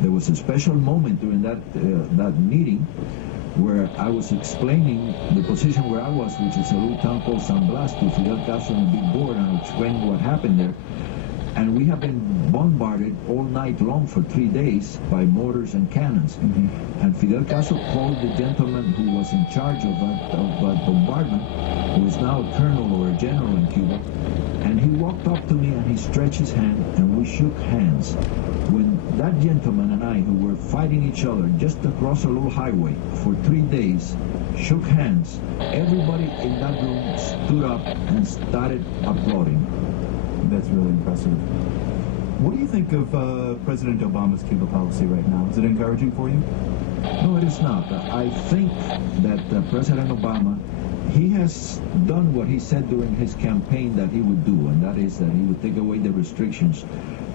There was a special moment during that meeting where I was explaining the position where I was, which is a little town called San Blas, to Fidel Castro on a big board, and explaining what happened there. And we have been bombarded all night long for 3 days by mortars and cannons. And Fidel Castro called the gentleman who was in charge of that bombardment, who is now a colonel or a general in Cuba, and he walked up to me and he stretched his hand and we shook hands. When that gentleman and I, who were fighting each other just across a little highway for 3 days, shook hands, everybody in that room stood up and started applauding. That's really impressive. What do you think of President Obama's Cuba policy right now? Is it encouraging for you? No, it is not. I think that President Obama, he has done what he said during his campaign that he would do, and that is that he would take away the restrictions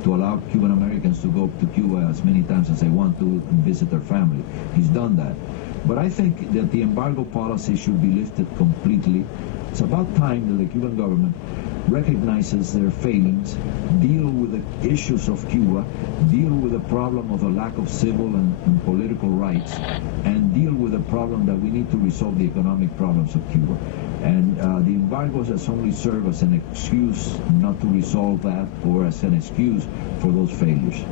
to allow Cuban Americans to go to Cuba as many times as they want to and visit their family. He's done that. But I think that the embargo policy should be lifted completely. It's about time that the Cuban government recognizes their failings, deal with the issues of Cuba, deal with the problem of the lack of civil and political rights, and deal with the problem that we need to resolve the economic problems of Cuba. And the embargoes has only served as an excuse not to resolve that, or as an excuse for those failures.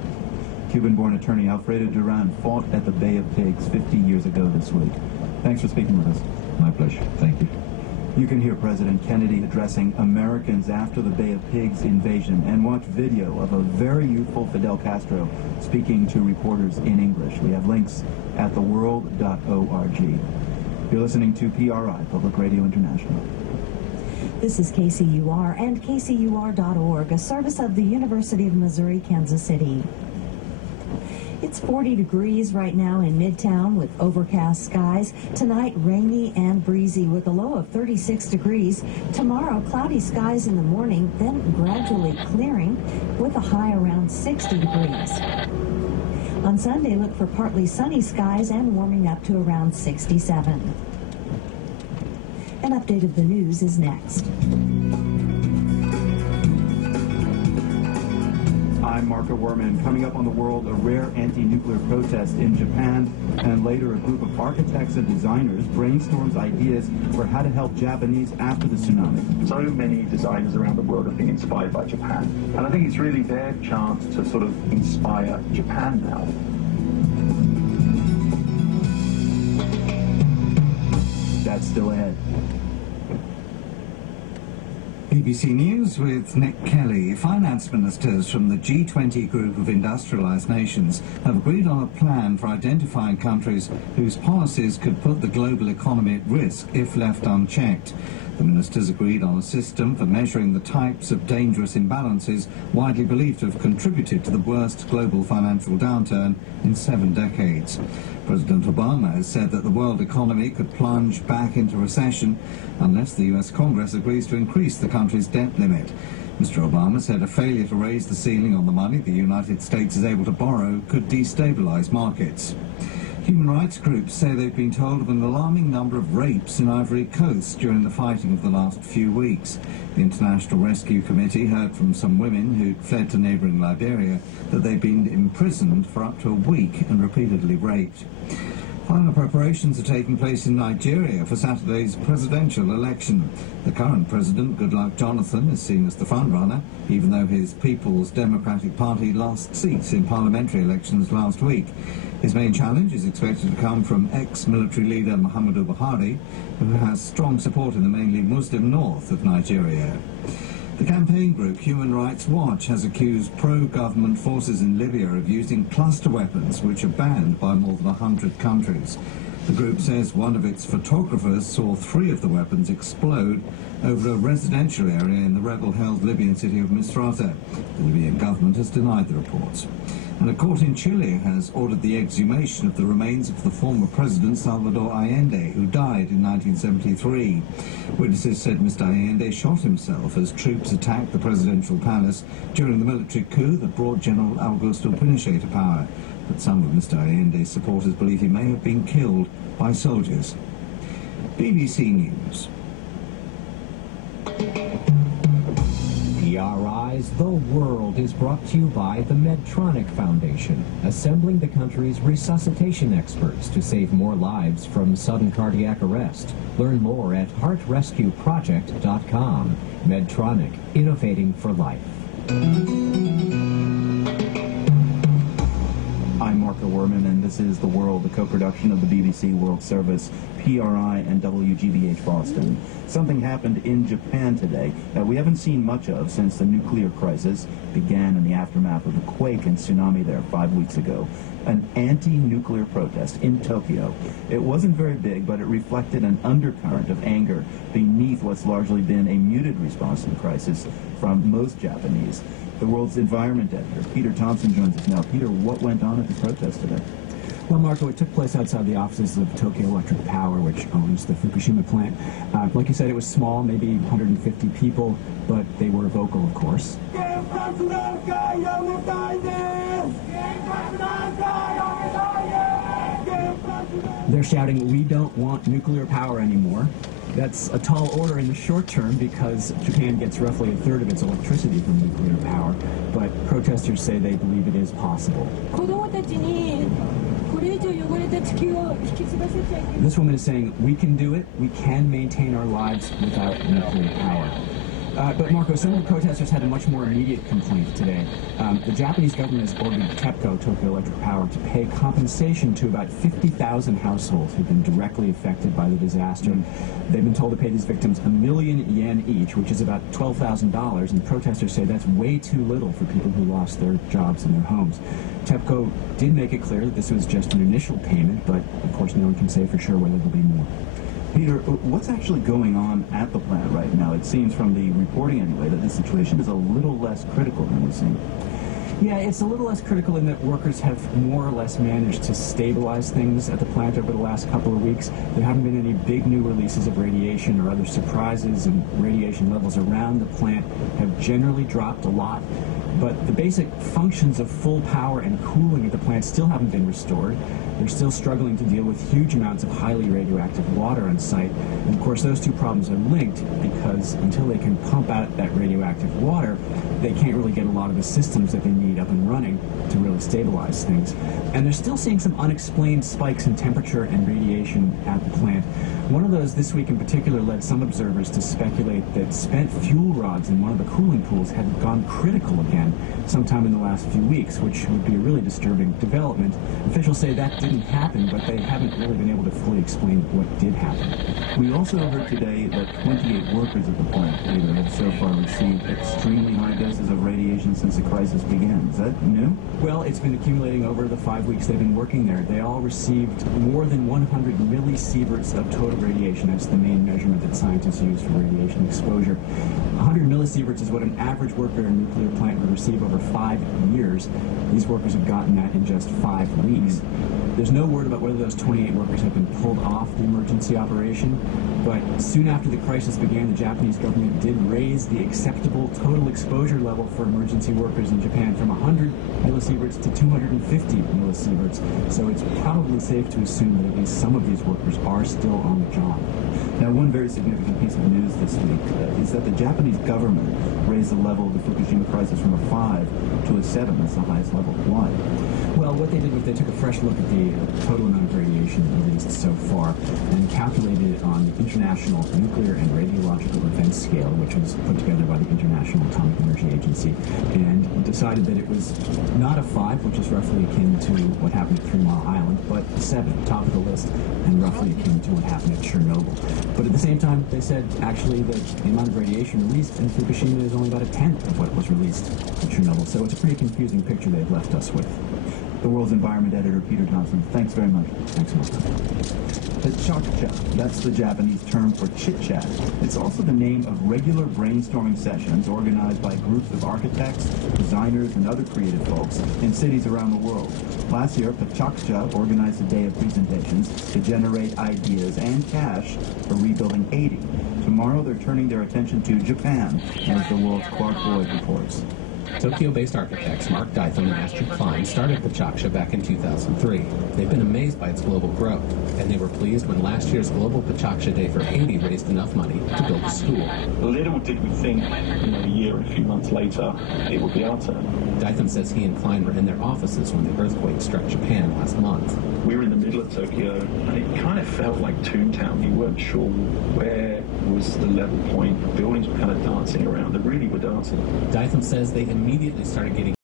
Cuban-born attorney Alfredo Duran fought at the Bay of Pigs 50 years ago this week. Thanks for speaking with us. My pleasure. Thank you. You can hear President Kennedy addressing Americans after the Bay of Pigs invasion and watch video of a very youthful Fidel Castro speaking to reporters in English. We have links at theworld.org. You're listening to PRI, Public Radio International. This is KCUR and KCUR.org, a service of the University of Missouri, Kansas City. It's 40 degrees right now in Midtown with overcast skies. Tonight, rainy and breezy with a low of 36 degrees. Tomorrow, cloudy skies in the morning, then gradually clearing with a high around 60 degrees. On Sunday, look for partly sunny skies and warming up to around 67. An update of the news is next. I'm Marco Werman. Coming up on The World, a rare anti-nuclear protest in Japan, and later a group of architects and designers brainstorms ideas for how to help Japanese after the tsunami. So many designers around the world have been inspired by Japan, and I think it's really their chance to sort of inspire Japan now. That's still ahead. BBC News with Nick Kelly. Finance ministers from the G20 group of industrialized nations have agreed on a plan for identifying countries whose policies could put the global economy at risk if left unchecked. The ministers agreed on a system for measuring the types of dangerous imbalances widely believed to have contributed to the worst global financial downturn in 7 decades. President Obama has said that the world economy could plunge back into recession unless the US Congress agrees to increase the country's debt limit. Mr. Obama said a failure to raise the ceiling on the money the United States is able to borrow could destabilize markets. Human rights groups say they've been told of an alarming number of rapes in Ivory Coast during the fighting of the last few weeks. The International Rescue Committee heard from some women who'd fled to neighbouring Liberia that they'd been imprisoned for up to a week and repeatedly raped. Final preparations are taking place in Nigeria for Saturday's presidential election. The current president, Goodluck Jonathan, is seen as the frontrunner, even though his People's Democratic Party lost seats in parliamentary elections last week. His main challenge is expected to come from ex-military leader Muhammadu Buhari, who has strong support in the mainly Muslim north of Nigeria. The campaign group Human Rights Watch has accused pro-government forces in Libya of using cluster weapons, which are banned by more than 100 countries. The group says one of its photographers saw 3 of the weapons explode over a residential area in the rebel-held Libyan city of Misrata. The Libyan government has denied the reports. And a court in Chile has ordered the exhumation of the remains of the former president Salvador Allende, who died in 1973. Witnesses said Mr. Allende shot himself as troops attacked the presidential palace during the military coup that brought General Augusto Pinochet to power. But some of Mr. Allende's supporters believe he may have been killed by soldiers. BBC News. PRI, Otherwise, The World is brought to you by the Medtronic Foundation, assembling the country's resuscitation experts to save more lives from sudden cardiac arrest. Learn more at heartrescueproject.com. Medtronic, innovating for life. I'm Marco Werman, and this is The World, the co-production of the BBC World Service, PRI, and WGBH Boston. Something happened in Japan today that we haven't seen much of since the nuclear crisis began in the aftermath of the quake and tsunami there 5 weeks ago. An anti-nuclear protest in Tokyo. It wasn't very big, but it reflected an undercurrent of anger beneath what's largely been a muted response to the crisis from most Japanese. The World's environment editor, Peter Thompson, joins us now. Peter, what went on at the protest today? Well, Marco, it took place outside the offices of Tokyo Electric Power, which owns the Fukushima plant. Like you said, it was small, maybe 150 people, but they were vocal, of course. They're shouting, "We don't want nuclear power anymore." That's a tall order in the short term because Japan gets roughly a third of its electricity from nuclear power, but protesters say they believe it is possible. This woman is saying, we can do it, we can maintain our lives without nuclear power. But Marco, some of the protesters had a much more immediate complaint today. The Japanese government has ordered TEPCO, Tokyo Electric Power, to pay compensation to about 50,000 households who've been directly affected by the disaster. They've been told to pay these victims $1 million yen each, which is about $12,000, and protesters say that's way too little for people who lost their jobs and their homes. TEPCO did make it clear that this was just an initial payment, but of course no one can say for sure whether there'll be more. Peter, what's actually going on at the plant right now? It seems from the reporting anyway that the situation is a little less critical than we've seen. Yeah, it's a little less critical in that workers have more or less managed to stabilize things at the plant over the last couple of weeks. There haven't been any big new releases of radiation or other surprises, and radiation levels around the plant have generally dropped a lot. But the basic functions of full power and cooling at the plant still haven't been restored. They're still struggling to deal with huge amounts of highly radioactive water on site. And of course, those two problems are linked because until they can pump out that radioactive water, they can't really get a lot of the systems that they need up and running to really stabilize things. And they're still seeing some unexplained spikes in temperature and radiation at the plant. One of those this week in particular led some observers to speculate that spent fuel rods in one of the cooling pools had gone critical again sometime in the last few weeks, which would be a really disturbing development. Officials say that didn't happen, but they haven't really been able to fully explain what did happen. We also heard today that 28 workers at the plant, Peter, have so far received extremely high doses of radiation since the crisis began. Is that new? Well, it's been accumulating over the 5 weeks they've been working there. They all received more than 100 millisieverts of total radiation. That's the main measurement that scientists use for radiation exposure. 100 millisieverts is what an average worker in a nuclear plant would receive over 5 years. These workers have gotten that in just 5 weeks. There's no word about whether those 28 workers have been pulled off the emergency operation, but soon after the crisis began, the Japanese government did raise the acceptable total exposure level for emergency workers in Japan from 100 millisieverts to 250 millisieverts. So it's probably safe to assume that at least some of these workers are still on the job. Now, one very significant piece of news this week is that the Japanese government raised the level of the Fukushima crisis from a 5 to a 7. That's the highest level. Why? Well, what they did was they took a fresh look at the total amount of radiation released so far and calculated it on the International Nuclear and Radiological Events Scale, which was put together by the International Atomic Energy Agency, and decided that it was not a 5, which is roughly akin to what happened at 3 Mile Island, but a 7, top of the list, and roughly akin to what happened at Chernobyl. But at the same time, they said actually that the amount of radiation released in Fukushima is only about a tenth of what was released at Chernobyl. So it's a pretty confusing picture they've left us with. The World's environment editor, Peter Thompson, thanks very much. Thanks, Mark. Pachakcha, that's the Japanese term for chit-chat. It's also the name of regular brainstorming sessions organized by groups of architects, designers, and other creative folks in cities around the world. Last year, Pachakcha organized a day of presentations to generate ideas and cash for rebuilding Haiti. Tomorrow, they're turning their attention to Japan, as the world's Clark Boyd reports. Tokyo-based architects Mark Ditham and Astrid Klein started Pachaksha back in 2003. They've been amazed by its global growth, and they were pleased when last year's Global Pachaksha Day for Haiti raised enough money to build a school. Little did we think, a year and a few months later, it would be our turn. Ditham says he and Klein were in their offices when the earthquake struck Japan last month. We were in the middle of Tokyo, and it kind of felt like Toontown. You weren't sure where was the level point. The buildings were kind of dancing around. They really were dancing. Ditham says they immediately started getting